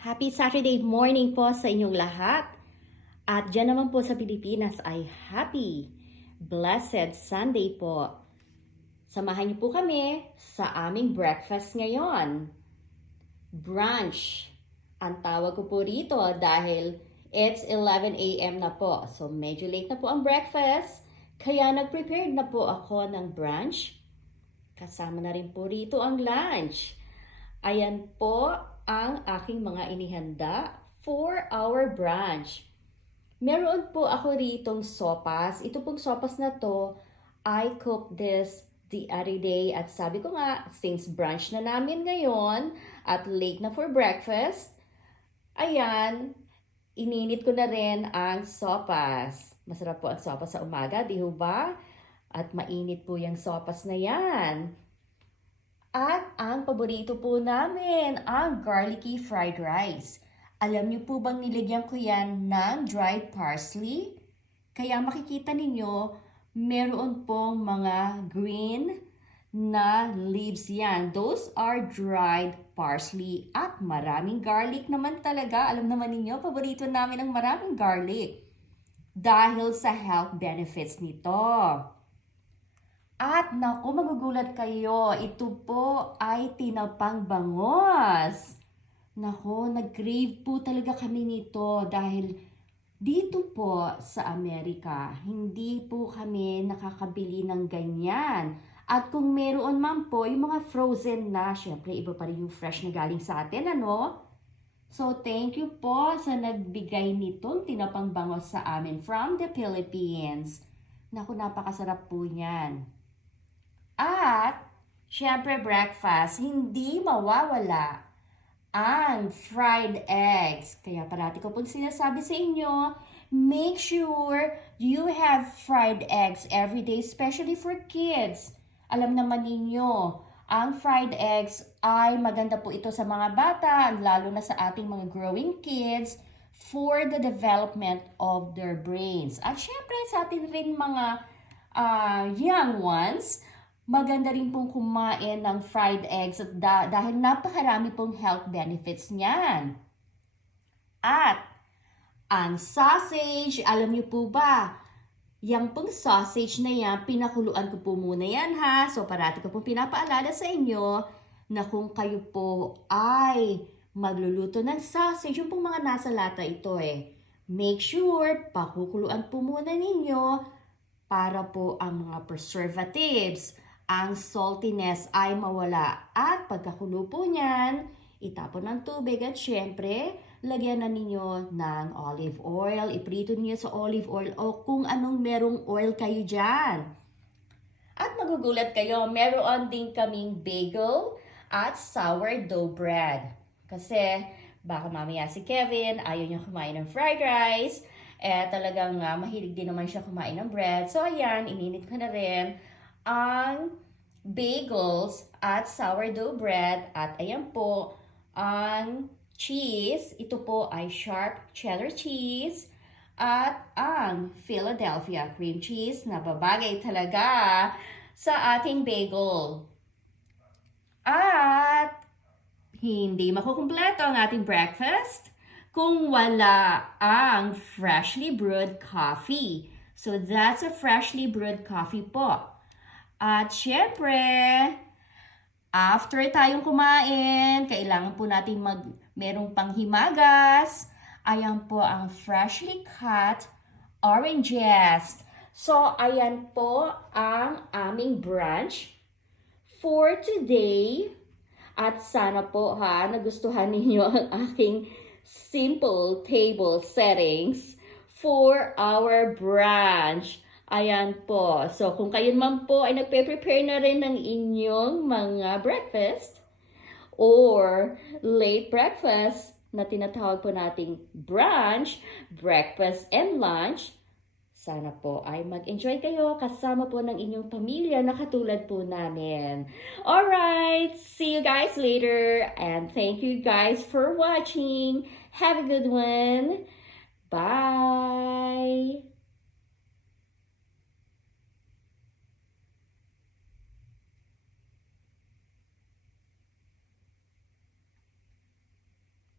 Happy Saturday morning po sa inyong lahat. At dyan naman po sa Pilipinas ay happy, blessed Sunday po. Samahan niyo po kami sa aming breakfast ngayon. Brunch. Ang tawag ko po rito dahil it's 11 a.m. na po. So medyo late na po ang breakfast. Kaya nag-prepared na po ako ng brunch. Kasama na rin po rito ang lunch. Ayan po ang aking mga inihanda for our brunch. Meron po ako ritong sopas. Ito pong sopas na to, I cook this the other day. At sabi ko nga, since brunch na namin ngayon at late na for breakfast, ayan, ininit ko na rin ang sopas. Masarap po ang sopas sa umaga, di ba? At mainit po yung sopas na yan. At ang paborito po namin, ang garlicky fried rice. Alam niyo po bang nilagyan ko yan ng dried parsley? Kaya makikita ninyo, meron pong mga green na leaves yan. Those are dried parsley at maraming garlic naman talaga. Alam naman ninyo, paborito namin ang maraming garlic dahil sa health benefits nito. At naku, magugulat kayo, ito po ay tinapang bangos. Naku, nag-crave po talaga kami nito dahil dito po sa Amerika, hindi po kami nakakabili ng ganyan. At kung meron man po, yung mga frozen na, syempre iba pa rin yung fresh na galing sa atin, ano? So, thank you po sa nagbigay nitong tinapang bangos sa amin from the Philippines. Naku, napakasarap po yan. At, syempre breakfast, hindi mawawala ang fried eggs. Kaya parati ko pong sinasabi sa inyo, make sure you have fried eggs every day, especially for kids. Alam naman ninyo, ang fried eggs ay maganda po ito sa mga bata, lalo na sa ating mga growing kids, for the development of their brains. At syempre sa ating rin mga young ones, maganda rin pong kumain ng fried eggs at dahil napakarami pong health benefits niyan. At ang sausage, alam niyo po ba, yung pong sausage na yan, pinakuluan ko po muna yan ha. So parati ko pong pinapaalala sa inyo na kung kayo po ay magluluto ng sausage, yung pong mga nasa lata ito make sure pakukuluan po muna ninyo para po ang mga preservatives, ang saltiness ay mawala. At pagkakulo po niyan, itapon ng tubig at syempre, lagyan na ninyo ng olive oil. Iprito niyo sa olive oil o kung anong merong oil kayo dyan. At magugulat kayo, meron din kaming bagel at sourdough bread. Kasi baka mamaya si Kevin ayaw niya kumain ng fried rice. Talagang mahilig din naman siya kumain ng bread. So ayan, ininit ko na rin ang bagels at sourdough bread. At ayan po, ang cheese. Ito po ay sharp cheddar cheese. At ang Philadelphia cream cheese na babagay talaga sa ating bagel. At hindi makukumpleto ang ating breakfast kung wala ang freshly brewed coffee. So that's a freshly brewed coffee po. At syempre, after tayong kumain, kailangan po natin merong panghimagas. Ayan po ang freshly cut oranges. So, ayan po ang aming brunch for today. At sana po nagustuhan ninyo ang aking simple table settings for our brunch. Ayan po. So, kung kayo naman po ay nagpe-prepare na rin ng inyong mga breakfast or late breakfast na tinatawag po nating brunch, breakfast, and lunch, sana po ay mag-enjoy kayo kasama po ng inyong pamilya na katulad po namin. Alright, see you guys later and thank you guys for watching. Have a good one. Bye!